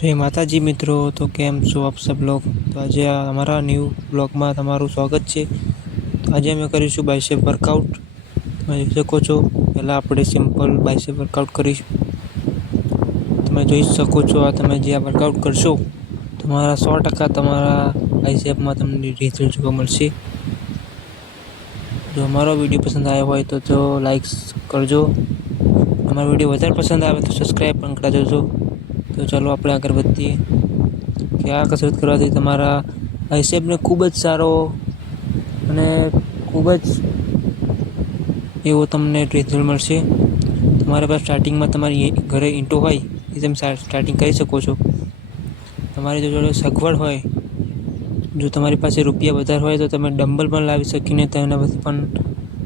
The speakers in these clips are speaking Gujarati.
जय माता जी मित्रों। तो केम छो आप सब लोग। तो आज हमारा न्यू ब्लॉग में तमारू स्वागत है। तो आज अमे करीशुं बाइसेप वर्कआउट। તમે જોઈ શકો છો પહેલાં આપણે સિમ્પલ બાઇસેપ વર્કઆઉટ કરીશું। તમે જોઈ શકો છો તમે જે આ વર્કઆઉટ કરશો તમારા 100% તમારા બાઇસેપમાં તમને રિઝલ્ટ જોવા મળશે। જો અમારો વિડીયો પસંદ આવ્યો હોય તો લાઈક કરજો। અમારો વિડીયો વધારે પસંદ આવે તો સબસ્ક્રાઈબ પણ કરી દેજો। તો ચાલો આપણે આગળ વધીએ કે આ કસરત કરવાથી તમારા બાઇસેપને ખૂબ જ સારો અને ખૂબ જ એવો તમને રિઝલ્ટ મળશે। તમારા પાસે સ્ટાર્ટિંગમાં તમારી ઘરે ઈંટો હોય એ તમે સ્ટાર્ટિંગ કરી શકો છો। તમારી જોડે સગવડ હોય, જો તમારી પાસે રૂપિયા વધારે હોય તો તમે ડમ્બલ પણ લાવી શકીને તેના પછી પણ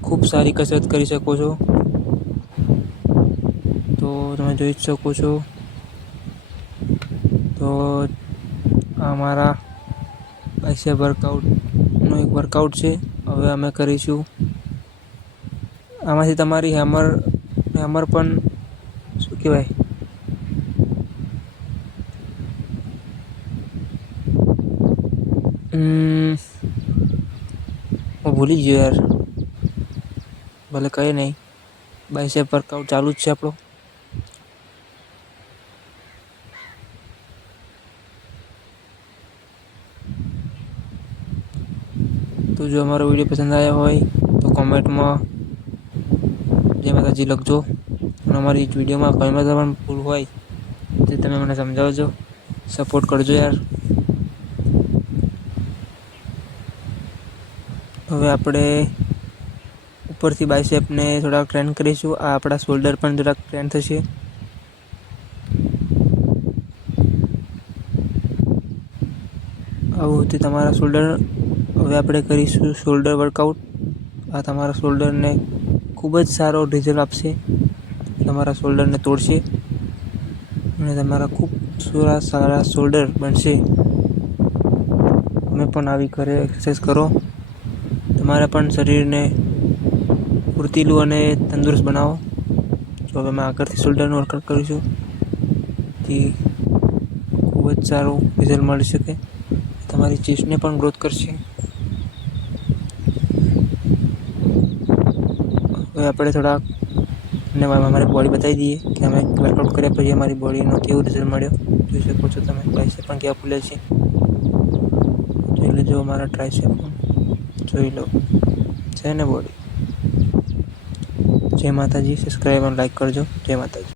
ખૂબ સારી કસરત કરી શકો છો। તો તમે જોઈ શકો છો। તો અમારા બાઇસેપ વર્કઆઉટનો એક વર્કઆઉટ છે। હવે અમે કરીશું આમાંથી તમારી હેમર પણ શું કહેવાય હું ભૂલી ગયો યાર। ભલે કંઈ નહીં, બાઇસેપ વર્કઆઉટ ચાલુ જ છે આપણો। તો જો અમારો વિડીયો પસંદ આવ્યો હોય તો કોમેન્ટમાં જય માતાજી લખજો। અને અમારી વિડીયોમાં કંઈ પણ ભૂલ હોય તે તમે મને સમજાવજો, સપોર્ટ કરજો યાર। હવે આપણે ઉપરથી બાઇસેપને થોડાક ટ્રેન કરીશું। આ આપણા શોલ્ડર પણ થોડાક ટ્રેન થશે। આવું તે તમારા શોલ્ડર। હવે આપણે કરીશું શોલ્ડર વર્કઆઉટ। આ તમારા શોલ્ડરને ખૂબ જ સારો રિઝલ્ટ આપશે, તમારા શોલ્ડરને તોડશે અને તમારા ખૂબ સારા શોલ્ડર બનશે। તમે પણ આવી ઘરે એક્સરસાઇઝ કરો, તમારા પણ શરીરને ફૂર્તીલું અને તંદુરસ્ત બનાવો। તો હવે અમે આગળથી શોલ્ડરનું વર્કઆઉટ કરીશું, જેથી ખૂબ જ સારું રિઝલ્ટ મળી શકે, તમારી ચેસ્ટને પણ ગ્રોથ કરશે। હવે આપણે થોડાક અને અમારી બોડી બતાવી દઈએ કે અમે વર્કઆઉટ કર્યા પછી અમારી બોડીનો કેવો રિઝલ્ટ મળ્યો। જોઈ શકો છો તમે બાઇસેપ પણ કેવા ખુલે છે, જોઈ લેજો। અમારા ટ્રાઇસેપ પણ જોઈ લો છે ને બોડી। જય માતાજી। સબસ્ક્રાઈબ અને લાઈક કરજો। જય માતાજી।